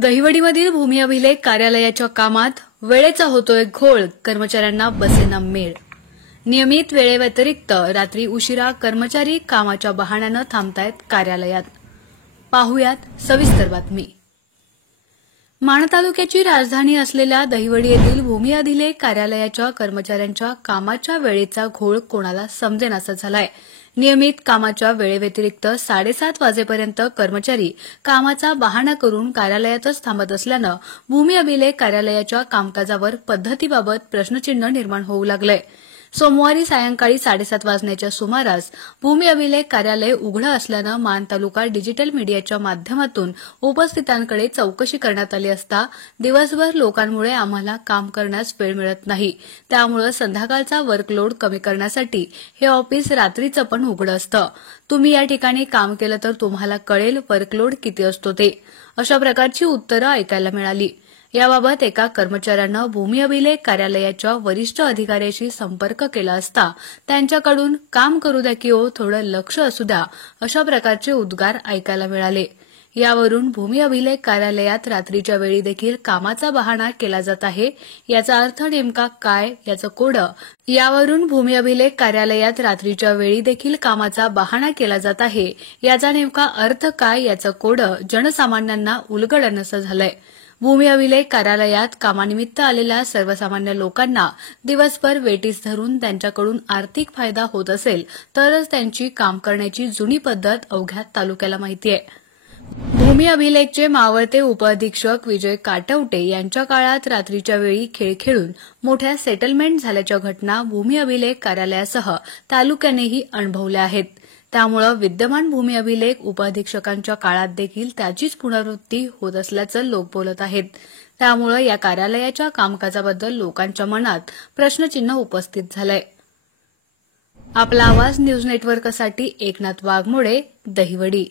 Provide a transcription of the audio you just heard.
दहिवडीमधील भूमी अभिलेख कार्यालयाच्या कामात वेळेचा होतोय घोळ, कर्मचाऱ्यांना बसेना मेळ। नियमित वेळेव्यतिरिक्त रात्री उशिरा कर्मचारी कामाच्या बहाण्यानं थांबतायत कार्यालयात। पाहुयात सविस्तर बातमी। माण तालुक्याची राजधानी असलेल्या दहिवडी येथील भूमी अभिलेख कार्यालयाच्या कर्मचाऱ्यांच्या कामाच्या वेळेचा घोळ कोणाला समजेनासा झालाय। नियमित कामाच्या वेळेव्यतिरिक्त 7:30 वाजेपर्यंत कर्मचारी कामाचा बहाणा करून कार्यालयातच थांबत असल्यानं भूमी अभिलेख कार्यालयाच्या कामकाजावर पद्धतीबाबत प्रश्नचिन्ह निर्माण होऊ लागलंय। सोमवारी सायंकाळी 7:30 वाजण्याच्या सुमारास भूमी अभिलेख कार्यालय उघडं असल्यानं माण तालुका डिजिटल मीडियाच्या माध्यमातून उपस्थितांकडे चौकशी करण्यात आली असता दिवसभर लोकांमुळे आम्हाला काम करण्यास वेळ मिळत नाही, त्यामुळे संध्याकाळचा वर्कलोड कमी करण्यासाठी हे ऑफिस रात्रीचं पण उघडं असतं। तुम्ही या ठिकाणी काम केलं तर तुम्हाला कळेल वर्कलोड किती असतो ते, अशा प्रकारची उत्तरं ऐकायला मिळाली। याबाबत एका कर्मचाऱ्यानं भूमी अभिलेख कार्यालयाच्या वरिष्ठ अधिकाऱ्याशी संपर्क केला असता त्यांच्याकडून काम करू द्या की ओ, थोडं लक्ष असू द्या, अशा प्रकारचे उद्गार ऐकायला मिळाले। यावरून भूमी अभिलेख कार्यालयात रात्रीच्या वेळी देखील कामाचा बहाणा केला जात आहे, याचा अर्थ नेमका काय याचं कोडं। यावरून भूमी अभिलेख कार्यालयात रात्रीच्या वेळी देखील कामाचा बहाणा केला जात आहे, याचा नेमका अर्थ काय याचं कोडं जनसामान्यांना उलगडणसं झालंय। भूमी अभिलेख कार्यालयात कामानिमित्त आलेल्या सर्वसामान्य लोकांना दिवसभर वेटीस धरून त्यांच्याकडून आर्थिक फायदा होत असेल तरच त्यांची काम करण्याची जुनी पद्धत अवघ्या तालुक्याला माहिती आहे। भूमी अभिलेखचे मावळते उपअधीक्षक विजय काटवटे यांच्या काळात रात्रीच्या वेळी खेळ खेळून मोठ्या सेटलमेंट झाल्याच्या घटना भूमी अभिलेख कार्यालयासह तालुक्यानेही अनुभवल्या आहेत। त्यामुळे विद्यमान भूमी अभिलेख उपअधीक्षकांच्या काळात देखील त्याचीच पुनरावृत्ती होत असल्याचं लोक बोलत आहेत। त्यामुळे या कार्यालयाच्या कामकाजाबद्दल लोकांच्या मनात प्रश्नचिन्ह उपस्थित झालंय। आपला आवाज न्यूज नेटवर्कसाठी एकनाथ वाघमोडे, दहिवडी।